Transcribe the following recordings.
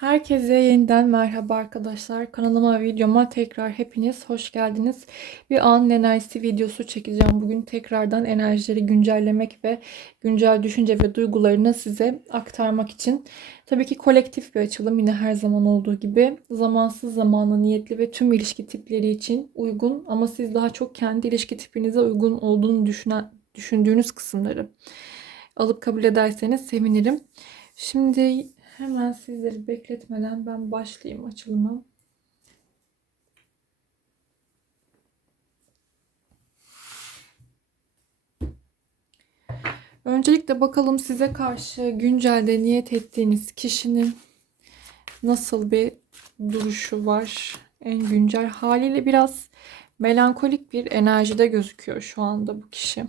Herkese yeniden merhaba arkadaşlar. Kanalıma, videoma tekrar hepiniz hoş geldiniz. Bir an enerjisi videosu çekeceğim. Bugün tekrardan enerjileri güncellemek ve güncel düşünce ve duygularını size aktarmak için. Tabii ki kolektif bir açılım yine her zaman olduğu gibi. Zamansız zamanlı niyetli ve tüm ilişki tipleri için uygun ama siz daha çok kendi ilişki tipinize uygun olduğunu düşünen, düşündüğünüz kısımları alıp kabul ederseniz sevinirim. Şimdi Hemen sizleri bekletmeden ben başlayayım açılıma. Öncelikle bakalım size karşı güncelde niyet ettiğiniz kişinin nasıl bir duruşu var. En güncel haliyle biraz melankolik bir enerjide gözüküyor şu anda bu kişi.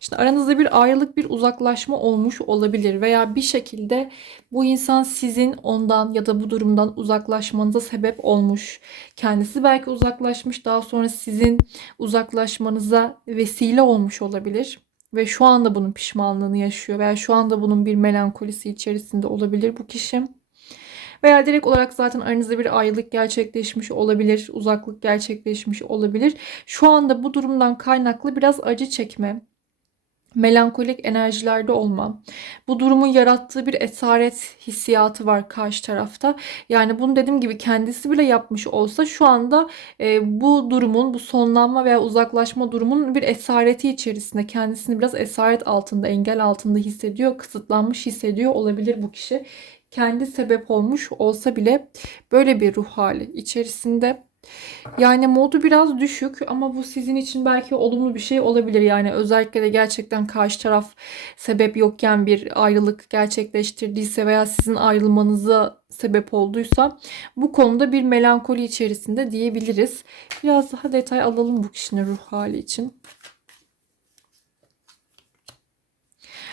İşte aranızda bir ayrılık, bir uzaklaşma olmuş olabilir veya bir şekilde bu insan sizin ondan ya da bu durumdan uzaklaşmanıza sebep olmuş. Kendisi belki uzaklaşmış, daha sonra sizin uzaklaşmanıza vesile olmuş olabilir ve şu anda bunun pişmanlığını yaşıyor veya şu anda bunun bir melankolisi içerisinde olabilir bu kişi. Veya direkt olarak zaten aranızda bir ayrılık gerçekleşmiş olabilir, uzaklık gerçekleşmiş olabilir. Şu anda bu durumdan kaynaklı biraz acı çekme, melankolik enerjilerde olma. Bu durumun yarattığı bir esaret hissiyatı var karşı tarafta. Yani bunu dediğim gibi kendisi bile yapmış olsa şu anda e, bu durumun, bu sonlanma veya uzaklaşma durumunun bir esareti içerisinde kendisini biraz esaret altında, engel altında hissediyor, kısıtlanmış hissediyor olabilir bu kişi. Kendi sebep olmuş olsa bile böyle bir ruh hali içerisinde yani modu biraz düşük ama bu sizin için belki olumlu bir şey olabilir. Yani özellikle de gerçekten karşı taraf sebep yokken bir ayrılık gerçekleştirdiyse veya sizin ayrılmanıza sebep olduysa bu konuda bir melankoli içerisinde diyebiliriz. Biraz daha detay alalım bu kişinin ruh hali için.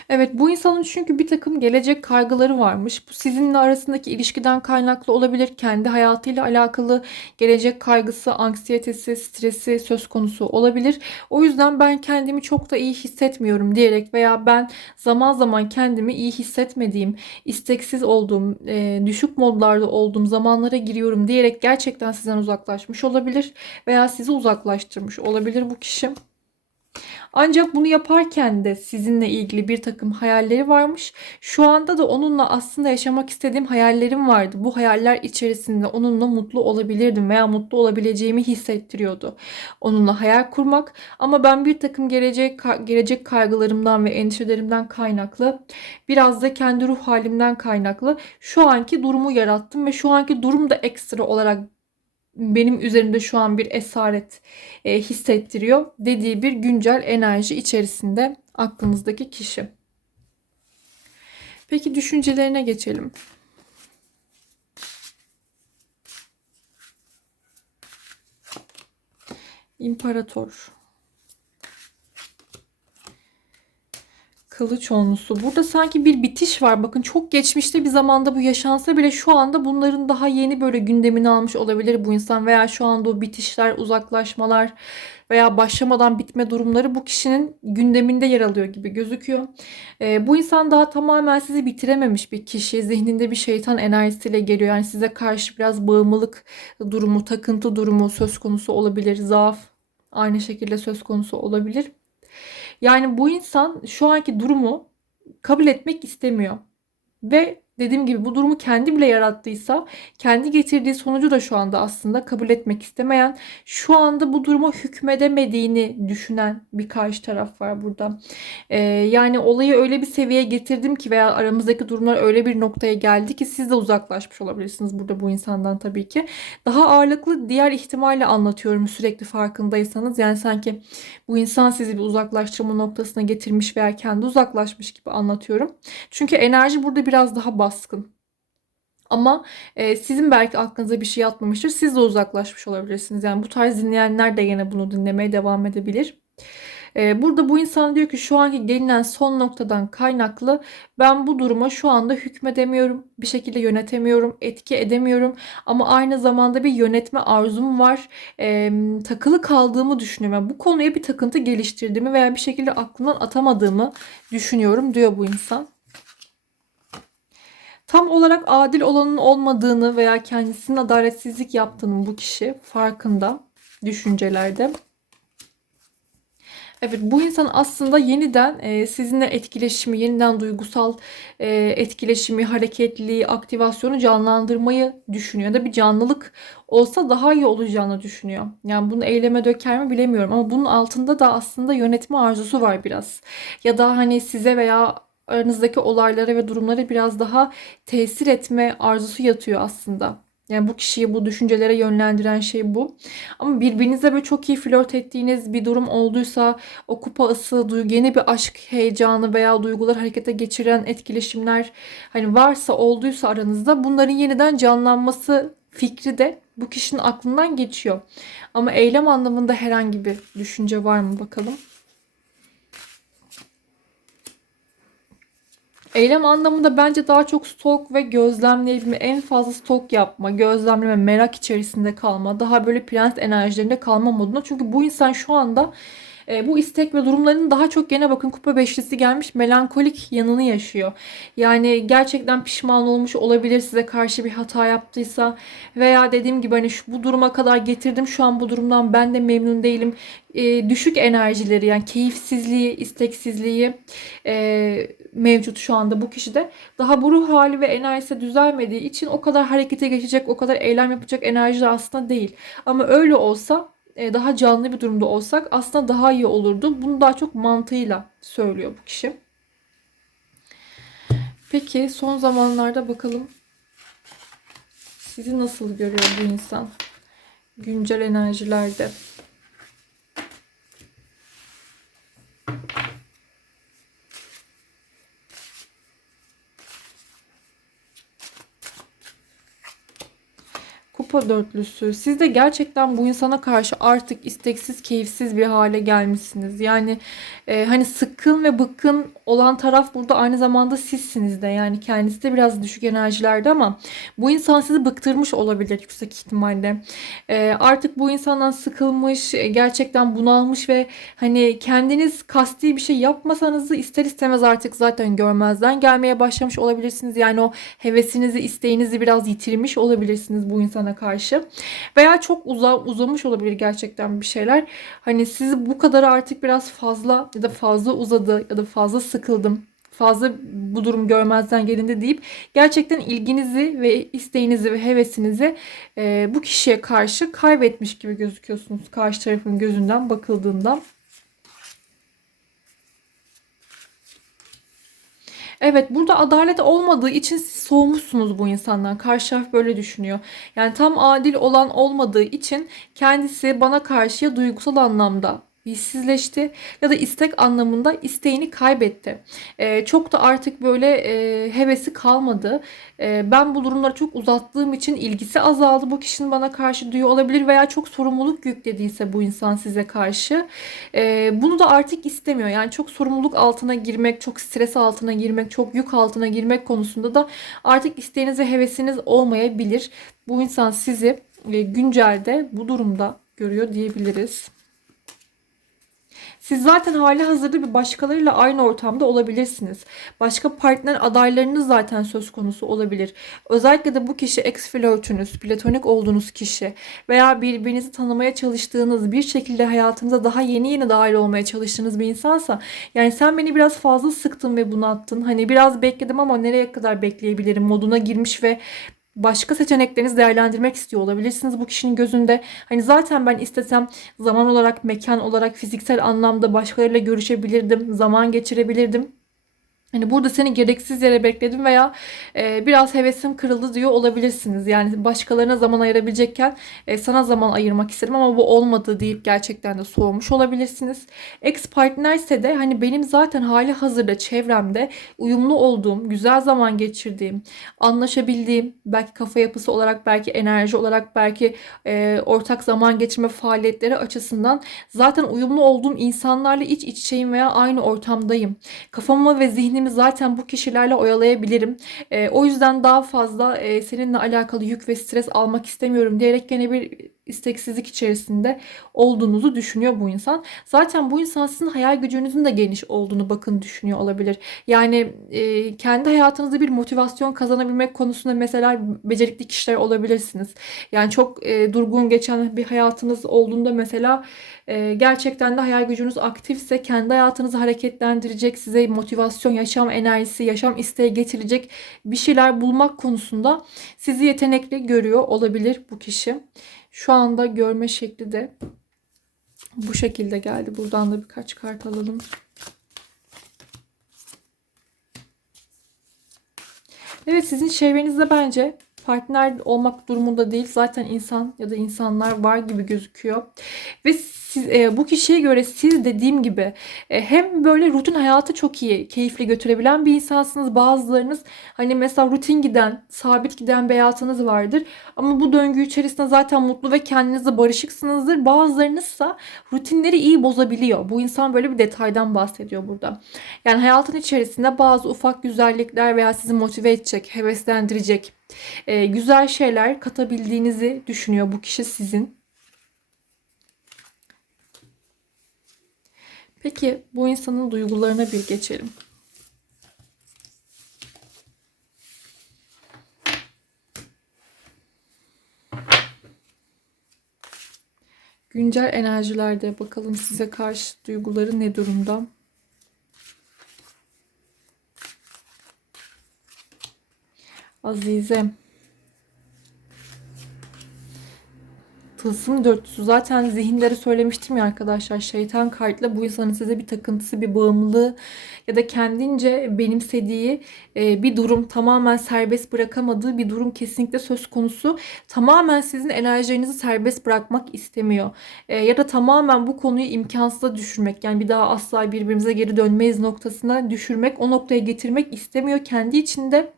Evet bu insanın çünkü bir takım gelecek kaygıları varmış. Bu sizinle arasındaki ilişkiden kaynaklı olabilir. Kendi hayatıyla alakalı gelecek kaygısı, anksiyetesi, stresi söz konusu olabilir. O yüzden ben kendimi çok da iyi hissetmiyorum diyerek veya ben zaman zaman kendimi iyi hissetmediğim, isteksiz olduğum, e, düşük modlarda olduğum zamanlara giriyorum diyerek gerçekten sizden uzaklaşmış olabilir veya sizi uzaklaştırmış olabilir bu kişi. Ancak bunu yaparken de sizinle ilgili bir takım hayalleri varmış. Şu anda da onunla aslında yaşamak istediğim hayallerim vardı. Bu hayaller içerisinde onunla mutlu olabilirdim veya mutlu olabileceğimi hissettiriyordu. Onunla hayal kurmak ama ben bir takım gelecek gelecek kaygılarımdan ve endişelerimden kaynaklı biraz da kendi ruh halimden kaynaklı şu anki durumu yarattım ve şu anki durum da ekstra olarak benim üzerimde şu an bir esaret e, hissettiriyor dediği bir güncel enerji içerisinde aklınızdaki kişi. Peki düşüncelerine geçelim. İmparator. Kılıç onlusu. Burada sanki bir bitiş var. Bakın çok geçmişte bir zamanda bu yaşansa bile şu anda bunların daha yeni böyle gündemini almış olabilir bu insan. Veya şu anda o bitişler, uzaklaşmalar veya başlamadan bitme durumları bu kişinin gündeminde yer alıyor gibi gözüküyor. E, bu insan daha tamamen sizi bitirememiş bir kişi. Zihninde bir şeytan enerjisiyle geliyor. Yani size karşı biraz bağımlılık durumu, takıntı durumu söz konusu olabilir. Zaaf aynı şekilde söz konusu olabilir. Yani bu insan şu anki durumu kabul etmek istemiyor. Ve dediğim gibi bu durumu kendi bile yarattıysa kendi getirdiği sonucu da şu anda aslında kabul etmek istemeyen şu anda bu duruma hükmedemediğini düşünen bir karşı taraf var burada. Ee, yani olayı öyle bir seviyeye getirdim ki veya aramızdaki durumlar öyle bir noktaya geldi ki siz de uzaklaşmış olabilirsiniz burada bu insandan tabii ki. Daha ağırlıklı diğer ihtimalle anlatıyorum sürekli farkındaysanız. Yani sanki bu insan sizi bir uzaklaştırma noktasına getirmiş veya kendi uzaklaşmış gibi anlatıyorum. Çünkü enerji burada biraz daha baskın. Ama e, sizin belki aklınıza bir şey yatmamıştır. Siz de uzaklaşmış olabilirsiniz. Yani bu tarz dinleyenler de yine bunu dinlemeye devam edebilir. E, burada bu insan diyor ki şu anki gelinen son noktadan kaynaklı ben bu duruma şu anda hükmedemiyorum. Bir şekilde yönetemiyorum, etki edemiyorum. Ama aynı zamanda bir yönetme arzum var. E, takılı kaldığımı düşünüyorum. Yani bu konuya bir takıntı geliştirdiğimi veya bir şekilde aklımdan atamadığımı düşünüyorum diyor bu insan. Tam olarak adil olanın olmadığını veya kendisinin adaletsizlik yaptığını bu kişi farkında düşüncelerde. Evet bu insan aslında yeniden e, sizinle etkileşimi, yeniden duygusal e, etkileşimi, hareketliliği, aktivasyonu canlandırmayı düşünüyor. Ya da bir canlılık olsa daha iyi olacağını düşünüyor. Yani bunu eyleme döker mi bilemiyorum ama bunun altında da aslında yönetme arzusu var biraz. Ya da hani size veya aranızdaki olaylara ve durumlara biraz daha tesir etme arzusu yatıyor aslında. Yani bu kişiyi bu düşüncelere yönlendiren şey bu. Ama birbirinizle böyle çok iyi flört ettiğiniz bir durum olduysa o kupa ısı, duygu, yeni bir aşk heyecanı veya duygular harekete geçiren etkileşimler hani varsa olduysa aranızda bunların yeniden canlanması fikri de bu kişinin aklından geçiyor. Ama eylem anlamında herhangi bir düşünce var mı bakalım. Eylem anlamında bence daha çok stok ve gözlemleyebilme, en fazla stok yapma, gözlemleme, merak içerisinde kalma, daha böyle prens enerjilerinde kalma modunda. Çünkü bu insan şu anda e, bu istek ve durumlarının daha çok gene bakın kupa beşlisi gelmiş melankolik yanını yaşıyor. Yani gerçekten pişman olmuş olabilir size karşı bir hata yaptıysa veya dediğim gibi hani şu, bu duruma kadar getirdim şu an bu durumdan ben de memnun değilim. E, düşük enerjileri yani keyifsizliği, isteksizliği e, mevcut şu anda bu kişide. Daha bu ruh hali ve enerjisi düzelmediği için o kadar harekete geçecek, o kadar eylem yapacak enerji aslında değil. Ama öyle olsa e, daha canlı bir durumda olsak aslında daha iyi olurdu. Bunu daha çok mantığıyla söylüyor bu kişi. Peki son zamanlarda bakalım sizi nasıl görüyor bu insan? Güncel enerjilerde. Kupa dörtlüsü. Siz de gerçekten bu insana karşı artık isteksiz, keyifsiz bir hale gelmişsiniz. Yani e, hani sıkkın ve bıkkın olan taraf burada aynı zamanda sizsiniz de. Yani kendisi de biraz düşük enerjilerde ama bu insan sizi bıktırmış olabilir yüksek ihtimalle. E, artık bu insandan sıkılmış, e, gerçekten bunalmış ve hani kendiniz kasti bir şey yapmasanız da ister istemez artık zaten görmezden gelmeye başlamış olabilirsiniz. Yani o hevesinizi, isteğinizi biraz yitirmiş olabilirsiniz bu insan insana karşı. Veya çok uza, uzamış olabilir gerçekten bir şeyler. Hani sizi bu kadar artık biraz fazla ya da fazla uzadı ya da fazla sıkıldım fazla bu durum görmezden gelindi deyip gerçekten ilginizi ve isteğinizi ve hevesinizi e, bu kişiye karşı kaybetmiş gibi gözüküyorsunuz karşı tarafın gözünden bakıldığında. Evet burada adalet olmadığı için siz soğumuşsunuz bu insandan. Karşı taraf böyle düşünüyor. Yani tam adil olan olmadığı için kendisi bana karşıya duygusal anlamda hissizleşti ya da istek anlamında isteğini kaybetti. Ee, çok da artık böyle e, hevesi kalmadı. E, ben bu durumları çok uzattığım için ilgisi azaldı. Bu kişinin bana karşı duyuyor olabilir veya çok sorumluluk yüklediyse bu insan size karşı. E, bunu da artık istemiyor. Yani çok sorumluluk altına girmek, çok stres altına girmek, çok yük altına girmek konusunda da artık isteğiniz ve hevesiniz olmayabilir. Bu insan sizi e, güncelde bu durumda görüyor diyebiliriz. Siz zaten hali hazırda bir başkalarıyla aynı ortamda olabilirsiniz. Başka partner adaylarınız zaten söz konusu olabilir. Özellikle de bu kişi ex flörtünüz, platonik olduğunuz kişi veya birbirinizi tanımaya çalıştığınız bir şekilde hayatınıza daha yeni yeni dahil olmaya çalıştığınız bir insansa yani sen beni biraz fazla sıktın ve bunattın. Hani biraz bekledim ama nereye kadar bekleyebilirim moduna girmiş ve başka seçeneklerinizi değerlendirmek istiyor olabilirsiniz bu kişinin gözünde. Hani zaten ben istesem zaman olarak, mekan olarak, fiziksel anlamda başkalarıyla görüşebilirdim, zaman geçirebilirdim. Hani burada seni gereksiz yere bekledim veya e, biraz hevesim kırıldı diyor olabilirsiniz. Yani başkalarına zaman ayırabilecekken e, sana zaman ayırmak istedim ama bu olmadı deyip gerçekten de soğumuş olabilirsiniz. Ex partnerse de hani benim zaten hali hazırda çevremde uyumlu olduğum, güzel zaman geçirdiğim, anlaşabildiğim, belki kafa yapısı olarak, belki enerji olarak, belki e, ortak zaman geçirme faaliyetleri açısından zaten uyumlu olduğum insanlarla iç içeyim veya aynı ortamdayım. Kafamı ve zihnimi kendimi zaten bu kişilerle oyalayabilirim. E, o yüzden daha fazla e, seninle alakalı yük ve stres almak istemiyorum diyerek gene bir isteksizlik içerisinde olduğunuzu düşünüyor bu insan. Zaten bu insan sizin hayal gücünüzün de geniş olduğunu bakın düşünüyor olabilir. Yani e, kendi hayatınızda bir motivasyon kazanabilmek konusunda mesela becerikli kişiler olabilirsiniz. Yani çok e, durgun geçen bir hayatınız olduğunda mesela e, gerçekten de hayal gücünüz aktifse kendi hayatınızı hareketlendirecek, size motivasyon, yaşam enerjisi, yaşam isteği getirecek bir şeyler bulmak konusunda sizi yetenekli görüyor olabilir bu kişi. Şu anda görme şekli de bu şekilde geldi. Buradan da birkaç kart alalım. Evet sizin çevrenizde bence partner olmak durumunda değil. Zaten insan ya da insanlar var gibi gözüküyor. Ve siz, e, bu kişiye göre siz dediğim gibi e, hem böyle rutin hayatı çok iyi, keyifli götürebilen bir insansınız. Bazılarınız hani mesela rutin giden, sabit giden bir hayatınız vardır. Ama bu döngü içerisinde zaten mutlu ve kendinizle barışıksınızdır. Bazılarınızsa rutinleri iyi bozabiliyor. Bu insan böyle bir detaydan bahsediyor burada. Yani hayatın içerisinde bazı ufak güzellikler veya sizi motive edecek, heveslendirecek, e, güzel şeyler katabildiğinizi düşünüyor bu kişi sizin. Peki bu insanın duygularına bir geçelim. Güncel enerjilerde bakalım size karşı duyguları ne durumda? Azize. Tılsım dörtlüsü. Zaten zihinleri söylemiştim ya arkadaşlar. Şeytan kartla bu insanın size bir takıntısı, bir bağımlılığı ya da kendince benimsediği e, bir durum tamamen serbest bırakamadığı bir durum kesinlikle söz konusu. Tamamen sizin enerjilerinizi serbest bırakmak istemiyor. E, ya da tamamen bu konuyu imkansıza düşürmek. Yani bir daha asla birbirimize geri dönmeyiz noktasına düşürmek, o noktaya getirmek istemiyor kendi içinde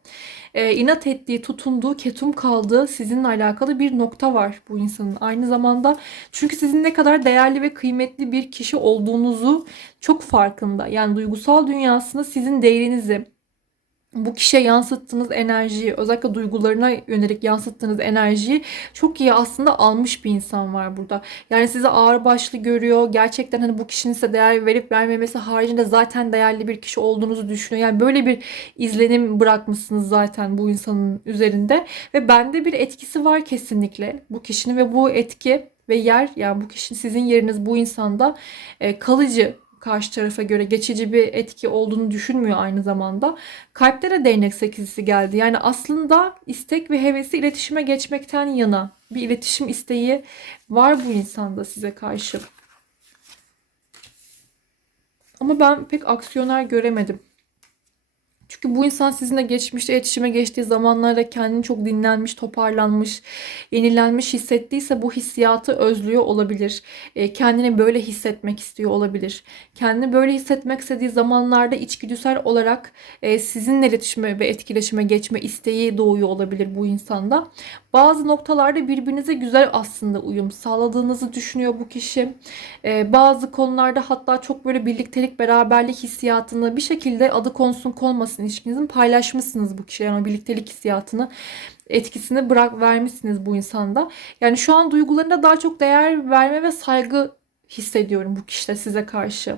e, inat ettiği, tutunduğu, ketum kaldığı sizinle alakalı bir nokta var bu insanın. Aynı zamanda çünkü sizin ne kadar değerli ve kıymetli bir kişi olduğunuzu çok farkında. Yani duygusal dünyasında sizin değerinizi, bu kişiye yansıttığınız enerjiyi, özellikle duygularına yönelik yansıttığınız enerjiyi çok iyi aslında almış bir insan var burada. Yani sizi ağır başlı görüyor. Gerçekten hani bu kişinin size değer verip vermemesi haricinde zaten değerli bir kişi olduğunuzu düşünüyor. Yani böyle bir izlenim bırakmışsınız zaten bu insanın üzerinde ve bende bir etkisi var kesinlikle bu kişinin ve bu etki ve yer yani bu kişinin sizin yeriniz bu insanda e, kalıcı karşı tarafa göre geçici bir etki olduğunu düşünmüyor aynı zamanda. Kalpte de değnek sekizisi geldi. Yani aslında istek ve hevesi iletişime geçmekten yana bir iletişim isteği var bu insanda size karşı. Ama ben pek aksiyoner göremedim. Çünkü bu insan sizinle geçmişte iletişime geçtiği zamanlarda kendini çok dinlenmiş, toparlanmış, yenilenmiş hissettiyse bu hissiyatı özlüyor olabilir. E, kendini böyle hissetmek istiyor olabilir. Kendini böyle hissetmek istediği zamanlarda içgüdüsel olarak e, sizinle iletişime ve etkileşime geçme isteği doğuyor olabilir bu insanda. Bazı noktalarda birbirinize güzel aslında uyum sağladığınızı düşünüyor bu kişi. E, bazı konularda hatta çok böyle birliktelik, beraberlik hissiyatını bir şekilde adı konsun konmasın ilişkinizin paylaşmışsınız bu kişiye. Yani o birliktelik hissiyatını etkisini bırak vermişsiniz bu insanda. Yani şu an duygularında daha çok değer verme ve saygı hissediyorum bu kişide size karşı.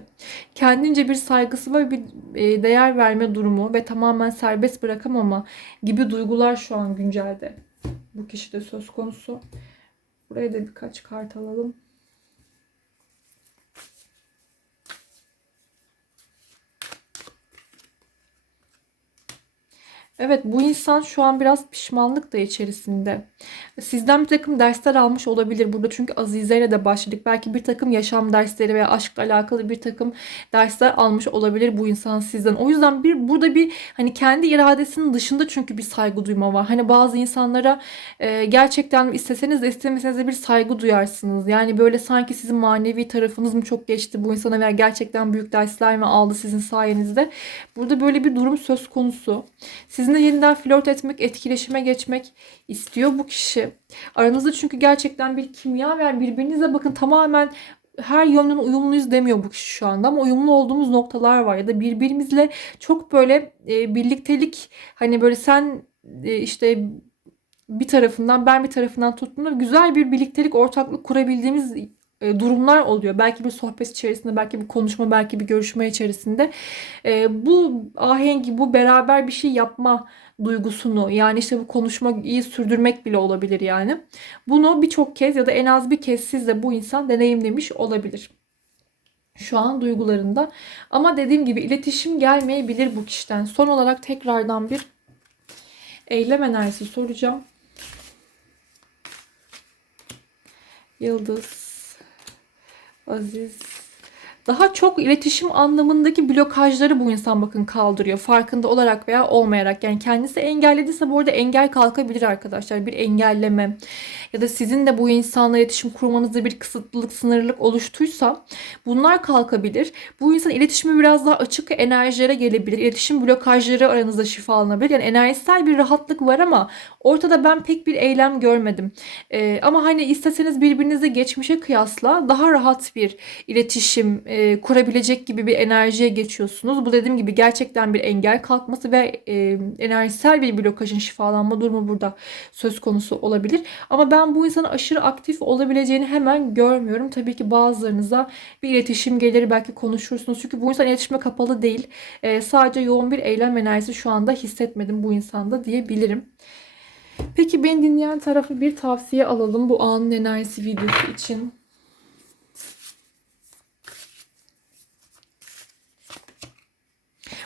Kendince bir saygısı ve bir e, değer verme durumu ve tamamen serbest bırakamama gibi duygular şu an güncelde bu kişide söz konusu. Buraya da birkaç kart alalım. Evet bu insan şu an biraz pişmanlık da içerisinde. Sizden bir takım dersler almış olabilir burada çünkü Azize ile de başladık. Belki bir takım yaşam dersleri veya aşkla alakalı bir takım dersler almış olabilir bu insan sizden. O yüzden bir burada bir hani kendi iradesinin dışında çünkü bir saygı duyma var. Hani bazı insanlara e, gerçekten isteseniz de istemeseniz de bir saygı duyarsınız. Yani böyle sanki sizin manevi tarafınız mı çok geçti bu insana veya gerçekten büyük dersler mi aldı sizin sayenizde. Burada böyle bir durum söz konusu. Siz Sizinle yeniden flört etmek, etkileşime geçmek istiyor bu kişi. Aranızda çünkü gerçekten bir kimya var. Birbirinize bakın tamamen her yönden uyumluyuz demiyor bu kişi şu anda ama uyumlu olduğumuz noktalar var ya da birbirimizle çok böyle e, birliktelik hani böyle sen e, işte bir tarafından ben bir tarafından tuttuğumda güzel bir birliktelik ortaklık kurabildiğimiz durumlar oluyor. Belki bir sohbet içerisinde, belki bir konuşma, belki bir görüşme içerisinde. E, bu ahengi, bu beraber bir şey yapma duygusunu yani işte bu konuşmayı sürdürmek bile olabilir yani. Bunu birçok kez ya da en az bir kez sizle bu insan deneyimlemiş olabilir. Şu an duygularında. Ama dediğim gibi iletişim gelmeyebilir bu kişiden. Son olarak tekrardan bir eylem enerjisi soracağım. Yıldız, Aziz. Daha çok iletişim anlamındaki blokajları bu insan bakın kaldırıyor. Farkında olarak veya olmayarak. Yani kendisi engellediyse bu arada engel kalkabilir arkadaşlar. Bir engelleme ya da sizin de bu insanla iletişim kurmanızda bir kısıtlılık, sınırlılık oluştuysa bunlar kalkabilir. Bu insan iletişimi biraz daha açık enerjilere gelebilir. İletişim blokajları aranızda şifalanabilir. Yani enerjisel bir rahatlık var ama ortada ben pek bir eylem görmedim. Ee, ama hani isteseniz birbirinizle geçmişe kıyasla daha rahat bir iletişim e, kurabilecek gibi bir enerjiye geçiyorsunuz. Bu dediğim gibi gerçekten bir engel kalkması ve e, enerjisel bir blokajın şifalanma durumu burada söz konusu olabilir. Ama ben bu insanın aşırı aktif olabileceğini hemen görmüyorum. Tabii ki bazılarınıza bir iletişim gelir belki konuşursunuz. Çünkü bu insan iletişime kapalı değil. E, sadece yoğun bir eylem enerjisi şu anda hissetmedim bu insanda diyebilirim. Peki beni dinleyen tarafı bir tavsiye alalım bu anın enerjisi videosu için.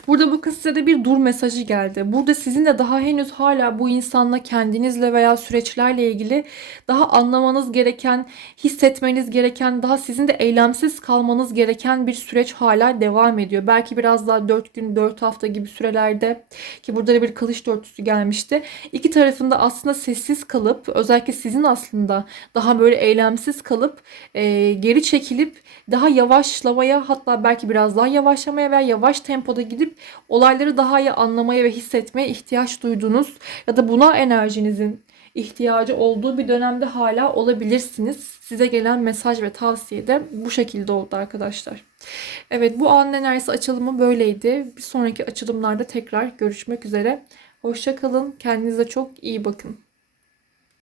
Burada bakın size de bir dur mesajı geldi. Burada sizin de daha henüz hala bu insanla kendinizle veya süreçlerle ilgili daha anlamanız gereken, hissetmeniz gereken, daha sizin de eylemsiz kalmanız gereken bir süreç hala devam ediyor. Belki biraz daha 4 gün, 4 hafta gibi sürelerde ki burada da bir kılıç dörtüsü gelmişti. İki tarafında aslında sessiz kalıp özellikle sizin aslında daha böyle eylemsiz kalıp e, geri çekilip daha yavaşlamaya hatta belki biraz daha yavaşlamaya veya yavaş tempoda gidip olayları daha iyi anlamaya ve hissetmeye ihtiyaç duyduğunuz ya da buna enerjinizin ihtiyacı olduğu bir dönemde hala olabilirsiniz. Size gelen mesaj ve tavsiye de bu şekilde oldu arkadaşlar. Evet bu anın enerjisi açılımı böyleydi. Bir sonraki açılımlarda tekrar görüşmek üzere. Hoşçakalın. Kendinize çok iyi bakın.